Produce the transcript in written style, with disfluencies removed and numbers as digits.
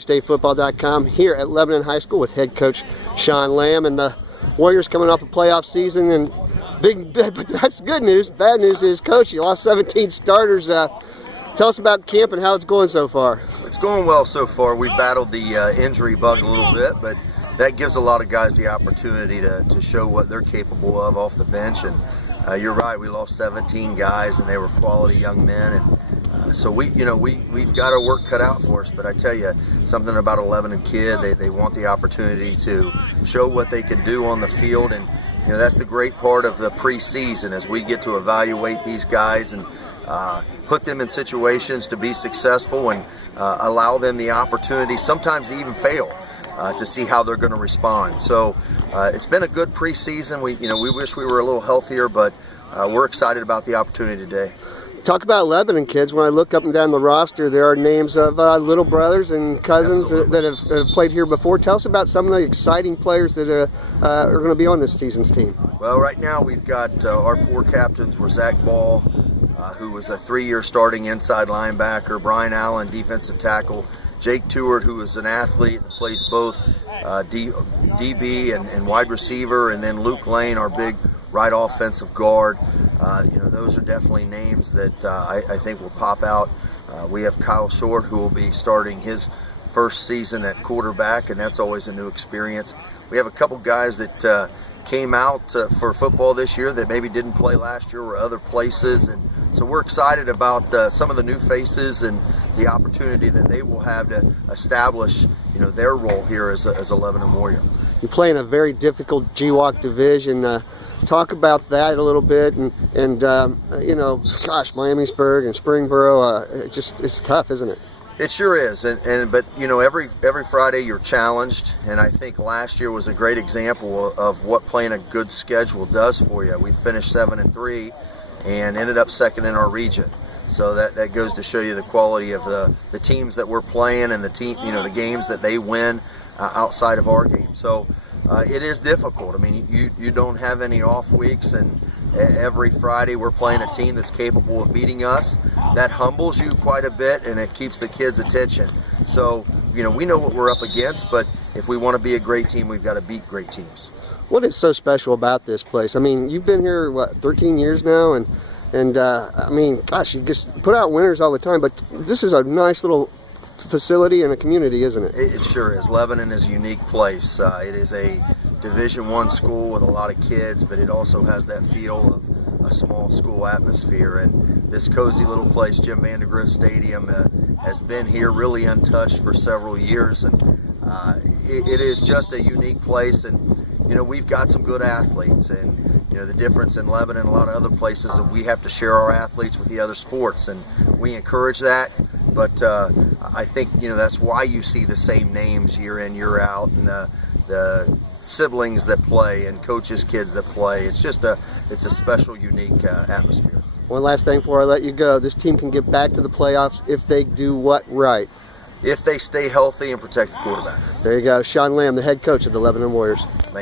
StateFootball.com here at Lebanon High School with head coach Shawn Lamb, and the Warriors coming off a playoff season, and but that's good news. Bad news is, coach, you lost 17 starters. Tell us about camp and how it's going so far. It's going well so far. We've battled the injury bug a little bit, but that gives a lot of guys the opportunity to show what they're capable of off the bench. And you're right, we lost 17 guys, and they were quality young men. And so we've got our work cut out for us. But I tell you, something about a Lebanon kid, they want the opportunity to show what they can do on the field. And that's the great part of the preseason, as we get to evaluate these guys and put them in situations to be successful, and allow them the opportunity sometimes to even fail, to see how they're going to respond. So it's been a good preseason. We wish we were a little healthier, but we're excited about the opportunity today. Talk about Lebanon kids. When I look up and down the roster, there are names of little brothers and cousins that have played here before. Tell us about some of the exciting players that are going to be on this season's team. Well, right now we've got our four captains were Zach Ball, who was a 3-year starting inside linebacker, Brian Allen, defensive tackle, Jake Tewart, who is an athlete that plays both DB and wide receiver, and then Luke Lane, our big right offensive guard. Those are definitely names that I think will pop out. We have Kyle Short, who will be starting his first season at quarterback, and that's always a new experience. We have a couple guys that came out for football this year that maybe didn't play last year or other places, and so we're excited about some of the new faces and the opportunity that they will have to establish their role here as a Lebanon Warrior. You play in a very difficult GWAC division. Talk about that a little bit, and gosh, Miamisburg and Springboro, it's tough, isn't it? It sure is, but every Friday you're challenged, and I think last year was a great example of what playing a good schedule does for you. We finished 7-3 and ended up second in our region, so that goes to show you the quality of the teams that we're playing, and the games that they win outside of our game. So it is difficult. I mean, you don't have any off weeks, and every Friday we're playing a team that's capable of beating us. That humbles you quite a bit, and it keeps the kids' attention. So we know what we're up against, but if we want to be a great team, we've got to beat great teams. What is so special about this place? I mean, you've been here 13 years now, and I mean, gosh, you just put out winners all the time, but this is a nice little facility and a community, isn't it? It sure is. Lebanon is a unique place. It is a Division I school with a lot of kids, but it also has that feel of a small school atmosphere. And this cozy little place, Jim Vandergriff Stadium, has been here really untouched for several years, and it is just a unique place. And we've got some good athletes, and the difference in Lebanon and a lot of other places is that we have to share our athletes with the other sports, and we encourage that. But I think that's why you see the same names year in, year out, and the siblings that play and coaches' kids that play. It's a special, unique atmosphere. One last thing before I let you go: this team can get back to the playoffs if they do what right? If they stay healthy and protect the quarterback. There you go, Shawn Lamb, the head coach of the Lebanon Warriors. Thank you.